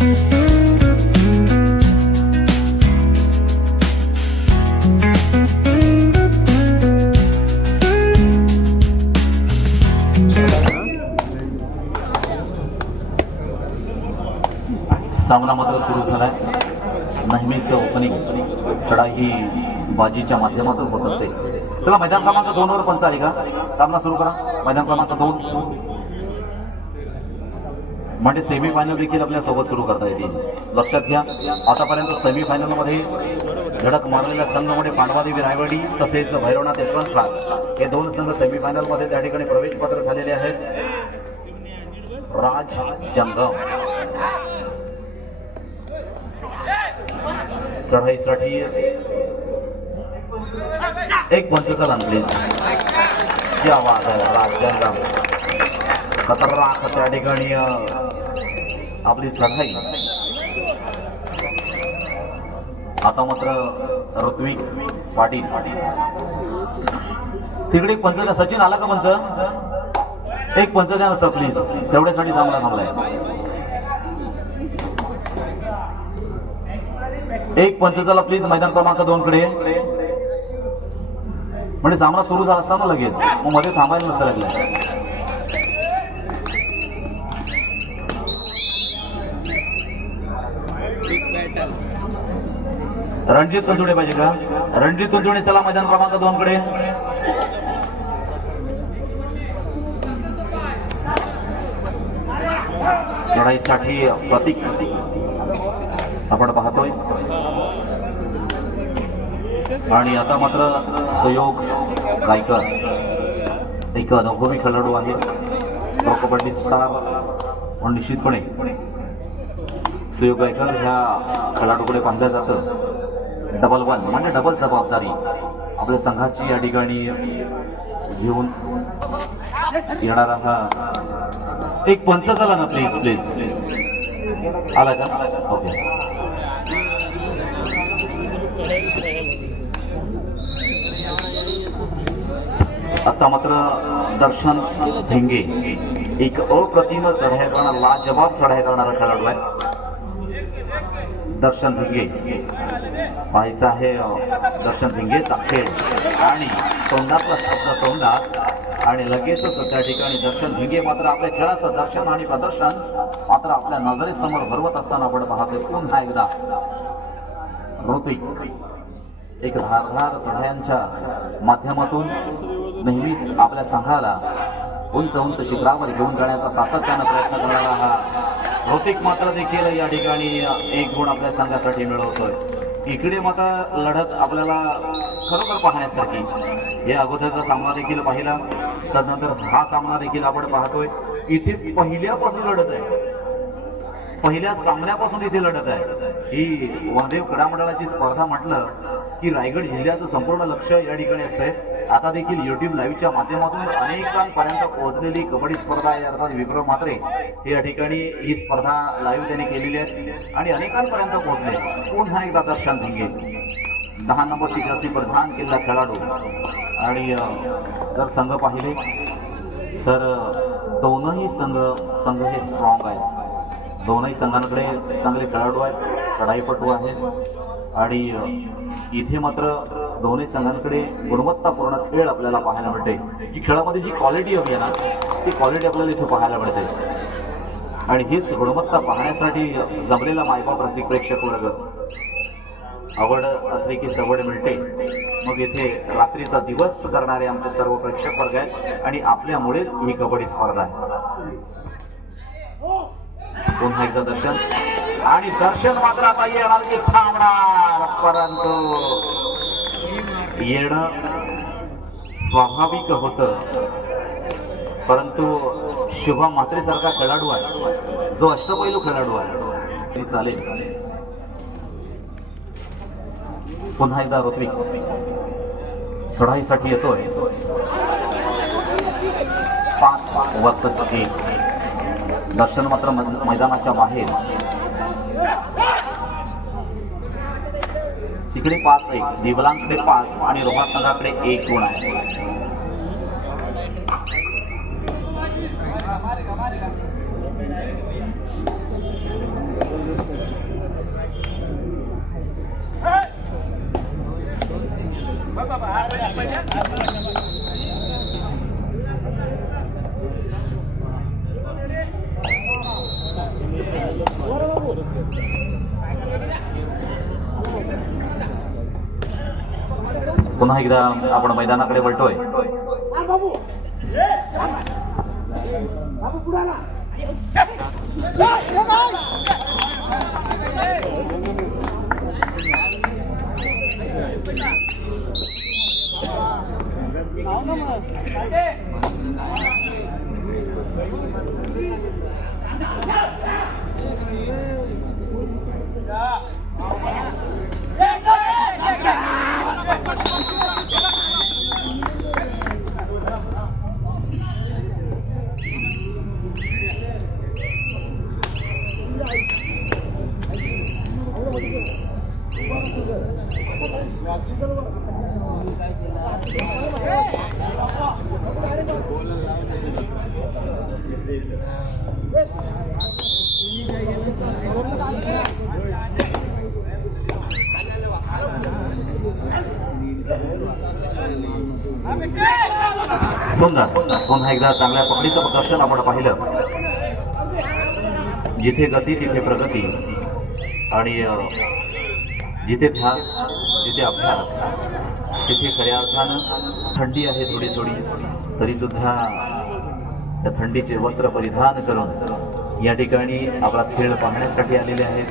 सामना मात्र सुरू झालाय. नेहमीच ओपनिंग चढाई ही बाजीच्या माध्यमातून होत असते. चला मैदान क्रमांक 2 वर पंच आली का? सामना सुरू करा. मैदान क्रमांक 2 म्हणजे सेमीफायनल देखील आपल्या सोबत सुरू करता येतील. लक्षात घ्या, आतापर्यंत सेमीफायनल मध्ये धडक मारलेल्या संघ म्हणजे पांडवादेवी रायवाडी तसेच भैरवनाथ यशवंतराव हे दोन संघ सेमीफायनल मध्ये त्या ठिकाणी प्रवेश पत्र झालेले आहेत. राज जंगम चढाईसाठी एक पंचचा रन प्लीज. जी आवाज आहे राज जंगम खतरनाक त्या ठिकाणी आपली चढाई. आता मात्र ऋत्विक पाटील तिकडे पंच सचिन आला का? पंच एक पंच द्या नसतं प्लीज. तेवढ्यासाठी सामना थांबलाय. एक पंच चला प्लीज मैदान क्रमांक 2 कडे. म्हणजे सामना सुरू झाला असता ना लगेच, मग मध्ये थांबायला नसतं लागलं. रणजित कंजुडे पाहिजे का? रणजित कंजुडे चला मैदान क्रमांक 2 कडे. चढाईसाठी प्रतीक आपण पाहतोय. आणि आता मात्र सुयोग गायकर एक अनुभवी खेळाडू आहे. प्रो कबड्डी स्टार म्हणून निश्चितपणे सुयोग गायकर ह्या खेळाडूकडे पाहिलं जातं. डबल वन म्हणजे डबल जबाबदारी आपल्या संघाची या ठिकाणी घेऊन येणारा हा एक पंच झाला ना प्लीज प्लीज. आला का? ओके. आता मात्र दर्शन धिंगे एक अप्रतिम चढाई करणारा लाजवाब चढाई करणारा खेळाडू आहे. दर्शन धिंगे पाहायचं आहे. दर्शन धिंगेचा खेळ आणि तोंडातला शब्द तोंडात आणि लगेचच त्या ठिकाणी दर्शन भिंगे मात्र आपल्या खेळाचं दर्शन आणि प्रदर्शन मात्र आपल्या नजरेसमोर भरवत असताना आपण पाहतोय. पुन्हा एकदा ऋत्विक एक धारदार चढायांच्या माध्यमातून नेहमीच आपल्या संघाला उंच उंच शिखरावर घेऊन जाण्याचा सातत्यानं प्रयत्न करणारा हा ऋत्विक मात्र देखील या ठिकाणी एक गुण आपल्या संघासाठी मिळवतोय. इकडे मात्र लढत आपल्याला खरोखर पाहण्यासारखी. या अगोदरचा सामना देखील पाहिला, त्यानंतर हा सामना देखील आपण पाहतोय. इथे पहिल्यापासून लढत आहे. पहिल्या सामन्यापासून इथे लढत आहे. ही वनदेव क्रीडा मंडळाची स्पर्धा म्हटलं की रायगड जिल्ह्याचं संपूर्ण लक्ष या ठिकाणी असतंय. आता देखील युट्यूब लाईव्हच्या माध्यमातून अनेकांपर्यंत पोहोचलेली कबड्डी स्पर्धा आहे. अर्थात विक्रम म्हात्रे हे या ठिकाणी ही स्पर्धा लाईव्ह त्यांनी केलेली आहे आणि अनेकांपर्यंत पोहोचले. पुन्हा एकदा दर्शन धिंगे 10 नंबरची जर्सी प्रधान केलेला खेळाडू. आणि जर संघ पाहिले तर दोनही संघ हे स्ट्रॉंग आहेत. दोनही संघांकडे चांगले खेळाडू आहेत, चढाईपटू आहेत. आणि इथे मात्र दोन्ही संघांकडे गुणवत्तापूर्ण खेळ आपल्याला पाहायला मिळते. की खेळामध्ये जी क्वालिटी हवी आहे ना, ती क्वालिटी आपल्याला इथे पाहायला मिळते. आणि हीच गुणवत्ता पाहण्यासाठी जमलेला मायबाप रसिक प्रेक्षक वर्ग. आवड असली की सवड मिळते. मग इथे रात्रीचा दिवस करणारे आमचे सर्व प्रेक्षक वर्ग आहेत आणि आपल्यामुळेच ही कबड्डी स्पर्धा आहे. पुन्हा एकदा दर्शन आणि दर्शन मात्र आता येणार की थांबणार, परंतु येणं स्वाभाविक होतं. परंतु शुभा म्हात्रे सारखा खेळाडू आहे, जो अष्टपैलू खेळाडू आहे, चालेल. पुन्हा एकदा ऋत्विक चढाईसाठी येतोय. 5 वक्तची दर्शन मात्र मैदानाच्या बाहेर. तिकडे 5-1 दिवलांकडे 5 आणि रोहा संघाकडे 1 गुण आहे. पुन्हा एकदा आपण मैदानाकडे वळतोय. सुंदर पुन्हा एकदा चांगल्या पकडीचं प्रदर्शन आपण पाहिलं. जिथे गती तिथे प्रगती आणि जिथे ध्यान जिथे अभ्यास तिथे खऱ्या अर्थानं थंडी आहे थोडी थोडी, तरी सुद्धा त्या थंडीचे वस्त्र परिधान करून या ठिकाणी आपला खेळ पाहण्यासाठी आलेले आहेत.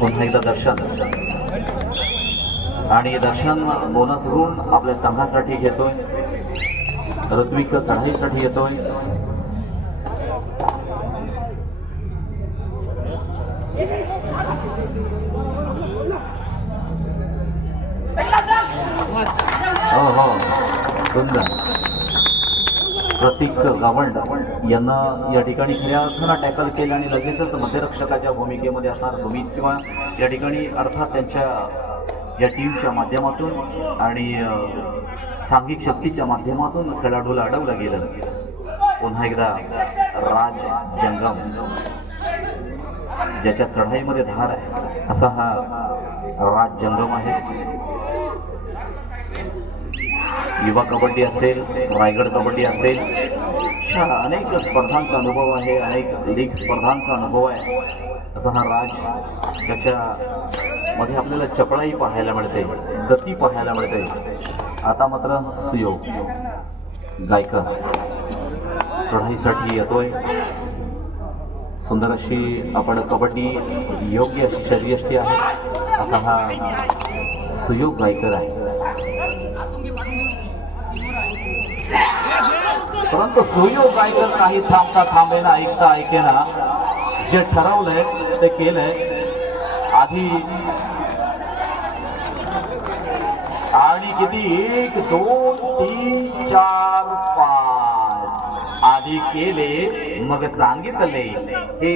पुन्हा एकदा दर्शन आणि दर्शन बोनस ऋण आपल्या संघासाठी घेतोय, ऋत्विक चढाईसाठी येतोय. हो हो सुंदर प्रतीक गावंड यांना या ठिकाणी खऱ्या अर्थानं टॅकल केलं आणि लगेचच मध्यरक्षकाच्या भूमिकेमध्ये असणार भूमी किंवा या ठिकाणी अर्थात त्यांच्या या टीमच्या माध्यमातून आणि सांघिक शक्तीच्या माध्यमातून खेळाडूला अडवलं गेलं. पुन्हा एकदा राज जंगम ज्याच्या चढाईमध्ये धार आहे असा हा राज जंगम आहे. युवा कबड्डी असेल, रायगड कबड्डी असेल, अशा अनेक स्पर्धांचा अनुभव आहे, अनेक लीग स्पर्धांचा अनुभव आहे असा हा राज, ज्याच्यामध्ये आपल्याला चपळाई पाहायला मिळते, गती पाहायला मिळते. आता मात्र सुयोग गायकर चढाईसाठी येतोय. सुंदर अशी आपण कबड्डी योग्य अशी शर्यष्टी आहे असा हा सुयोग गायकर आहे. परंतु सुयोग गायकर काही थांबता थांबेना, ऐकता ऐकेना, जे ठरवलंय ते केलंय. आधी आणि किती 1 2 3 4 5 आधी केले मग सांगितले. हे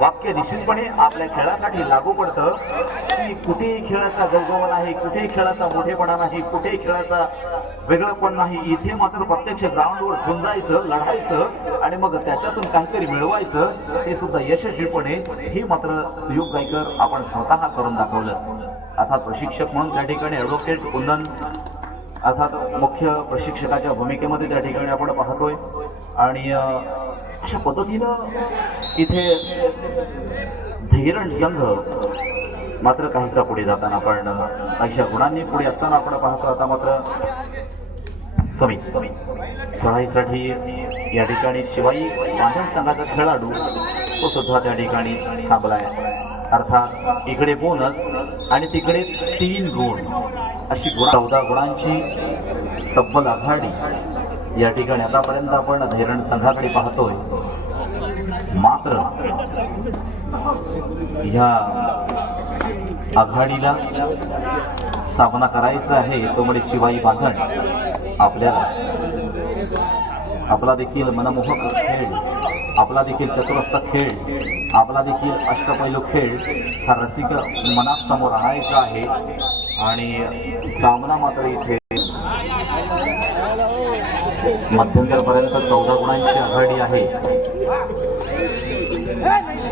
वाक्य निश्चितपणे आपल्या खेळासाठी लागू पडतं की कुठेही खेळाचा गौरव नाही, कुठेही खेळाचा मोठेपणा नाही, कुठेही खेळाचा वेगळंपण नाही. इथे मात्र प्रत्यक्ष ग्राउंडवर झुंजायचं, लढायचं आणि मग त्याच्यातून काहीतरी मिळवायचं, ते सुद्धा यशस्वीपणे. हे मात्र सुयोग गायकर आपण स्वतः करून दाखवलं. अर्थात प्रशिक्षक म्हणून त्या ठिकाणी ॲडव्होकेट कुंदन अर्थात मुख्य प्रशिक्षकाच्या भूमिकेमध्ये त्या ठिकाणी आपण पाहतोय. आणि अशा पद्धतीनं इथे धैरण संघ मात्र काहीसा पुढे जाताना आपण अशा गुणांनी पुढे असताना आपण पाहतो. आता मात्र समित चढाईसाठी या ठिकाणी शिवाई बांधण संघाचा खेळाडू तो सुद्धा त्या ठिकाणी थांबलाय. अर्थात इकडे बोनस आणि तिकडे 3 गुण अशी 14 गुणांची तब्बल आघाडी या ठिकाणी आतापर्यंत आपण धैरण संघाकडे पाहतोय. मात्र या आघाडीला सामना करायचा आहे तो म्हणजे शिवाई बांधण. आपल्याला आपला देखील मनमोहक खेळ, आपला देखील चतुरस्र खेळ, आपला देखील अष्टपैलू खेळ हा रसिक मनात समोर आणायचा आहे. आणि सामना मात्र इथे मध्यंतरपर्यंत 14 गुणांची आघाडी आहे.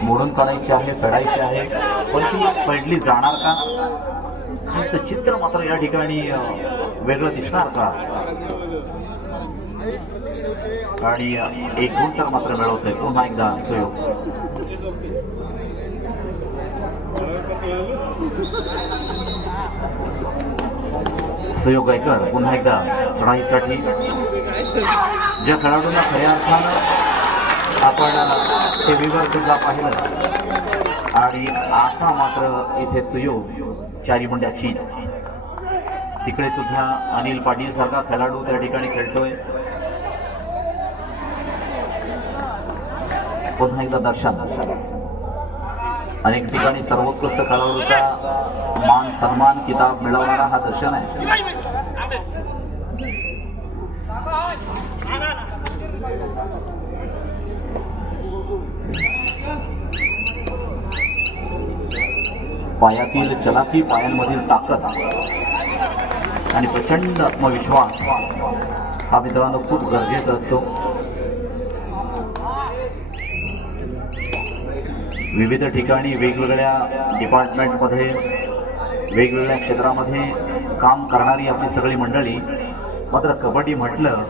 मोडून काढायची आहे, फेडायची आहे, पण ती फेडली जाणार का? चित्र मात्र या ठिकाणी वेगळं दिसणार का? आणि एक गुण तर मात्र मिळवतोय पुन्हा एकदा सुयोग. सुयोग गायकर पुन्हा एकदा चढाईसाठी. ज्या खेळाडूंना खऱ्या अर्थानं आपण टीव्हीवर सुद्धा पाहिलं आणि आता मात्र इथे सुयोग चारी मुंड्याची. तिकडे सुद्धा अनिल पाटील सारखा खेळाडू त्या ठिकाणी खेळतोय. पुन्हा एकदा दर्शन. अनेक ठिकाणी सर्वोत्कृष्ट खेळाडूचा मान सन्मान किताब मिळवणारा हा दर्शन आहे. पायातील चलाकी, पायांमधील ताकद आणि प्रचंड आत्मविश्वास हा मित्रांनो खूप गरजेचा असतो. विविध ठिकाणी वेगवेगळ्या डिपार्टमेंटमध्ये वेगवेगळ्या क्षेत्रामध्ये काम करणारी आपली सगळी मंडळी, मात्र कबड्डी म्हटलं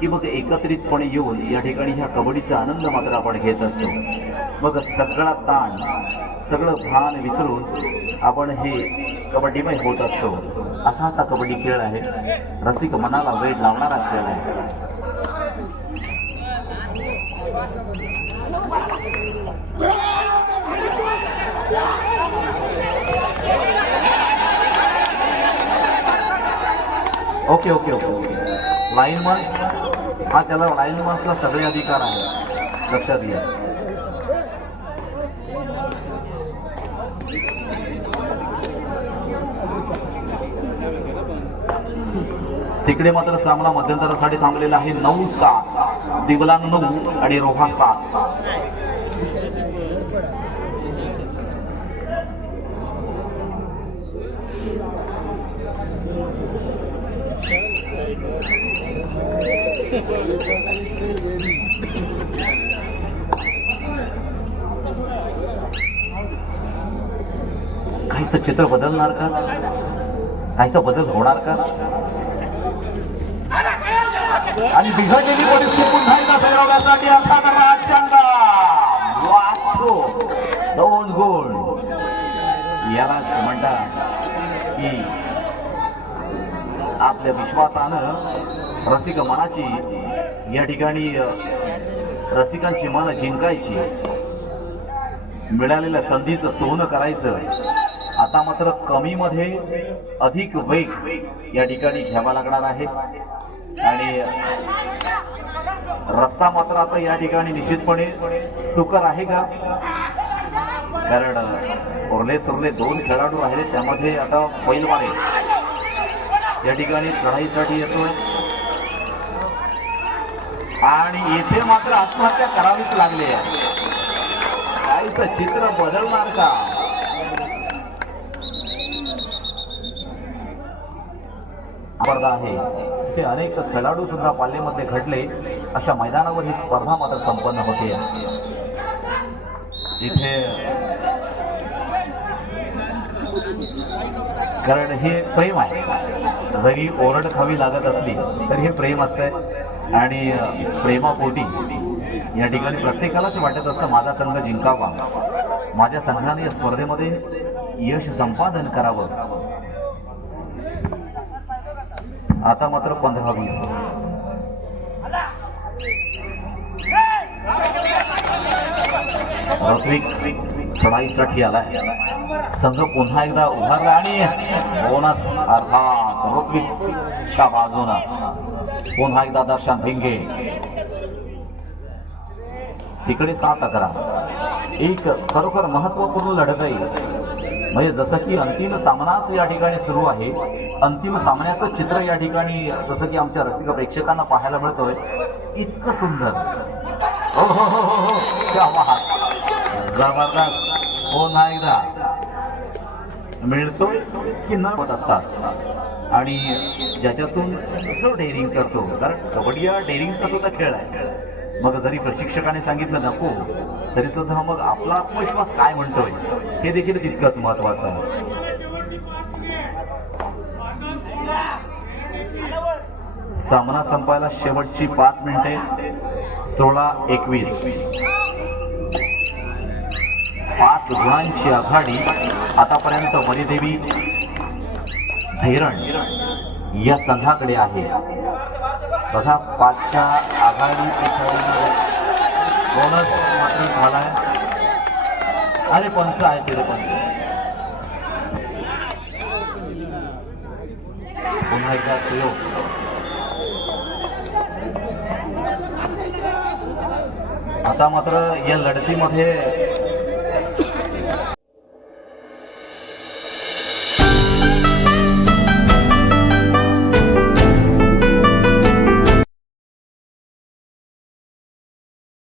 की मग एकत्रितपणे येऊन या ठिकाणी ह्या कबड्डीचा आनंद मात्र आपण घेत असतो. मग सगळा ताण, सगळं भान विसरून आपण हे कबड्डीमय होत असतो. असा हा कबड्डी खेळ आहे. रसिक मनाला वेळ लावणारा खेळ आहे. Okay okay okay okay. Lineman हा, त्याला लाईनमन्सला सगळे अधिकार आहे, लक्षात घ्या. तिकडे मात्र सामना मध्यंतरासाठी थांबलेला आहे. 9-7 दिवलांग 9 आणि रोहान 7. काहीच चित्र बदलणार का? काहीचा बदल होणार का? आणि बिघडलेली परिस्थिती पुन्हा एकदा सोडवण्यासाठी अर्थात राजचंद्र वाचतो 2 गुण. यालाच म्हणतात की आपल्या विश्वासानं रसिक मनाची या ठिकाणी रसिकांची मन जिंकायची, मिळालेल्या संधीचं सोनं करायचं. आता मात्र कमीमध्ये अधिक वेग या ठिकाणी घ्यावा लागणार आहे आणि रस्ता मात्र आता या ठिकाणी निश्चितपणे सुकर आहे का? कारण उरले सुरले 2 खेळाडू राहिले, त्यामध्ये आता पैलवान या ठिकाणी चढाईसाठी येतोय आणि येथे मात्र आत्महत्या करावीच लागली आहे. काहीच चित्र बदलणार का? स्पर्धा आहे ते अनेक खेळाडू सुद्धा पाल्यमध्ये घडले. अशा मैदानावर ही स्पर्धा मात्र संपन्न होते. इथे कारण हे प्रेम आहे. जरी ओरड खावी लागत असली तरी हे प्रेम असतंय आणि प्रेमापोटी या ठिकाणी प्रत्येकालाच वाटत असतं माझा संघ जिंकावा, माझ्या संघाने या स्पर्धेमध्ये यश संपादन करावं. आता मात्र 15-20 चढाईसाठी आलाय. संघ पुन्हा एकदा उभारला आणि बोनस अर्थात ऋत्विकच्या बाजूनं पुन्हा एकदा दर्शन भिंगे. तिकडे 7-11 एक खरोखर महत्वपूर्ण लढत आहे. म्हणजे जसं की अंतिम सामनाच या ठिकाणी सुरू आहे. अंतिम सामन्याचं चित्र या ठिकाणी जसं की आमच्या रसिक प्रेक्षकांना पाहायला मिळतोय. इतकं सुंदर, हो हो हो हो हो, क्या बात, जबरदस्त. पुन्हा एकदा मिळतोय की न होत असतात आणि ज्याच्यातून जो डेअरिंग करतो, कारण कबड्डी हा डेअरिंगचा सुद्धा खेळ आहे. मग जरी प्रशिक्षकाने सांगितलं नको तरी सुद्धा मग आपला आत्मविश्वास काय म्हणतोय हे देखील तितकंच महत्वाचं आहे. सामना संपायला शेवटची 5 मिनिटे. 16-21. 5 गुणांची आघाडी आतापर्यंत मरिदेवी धैरण या संघाकडे आहे. बघा 5च्या आघाडी बोनस मात्र झालाय आणि पंच आहे तिरपंच. पुन्हा एकदा प्रयोग. आता मात्र या लढतीमध्ये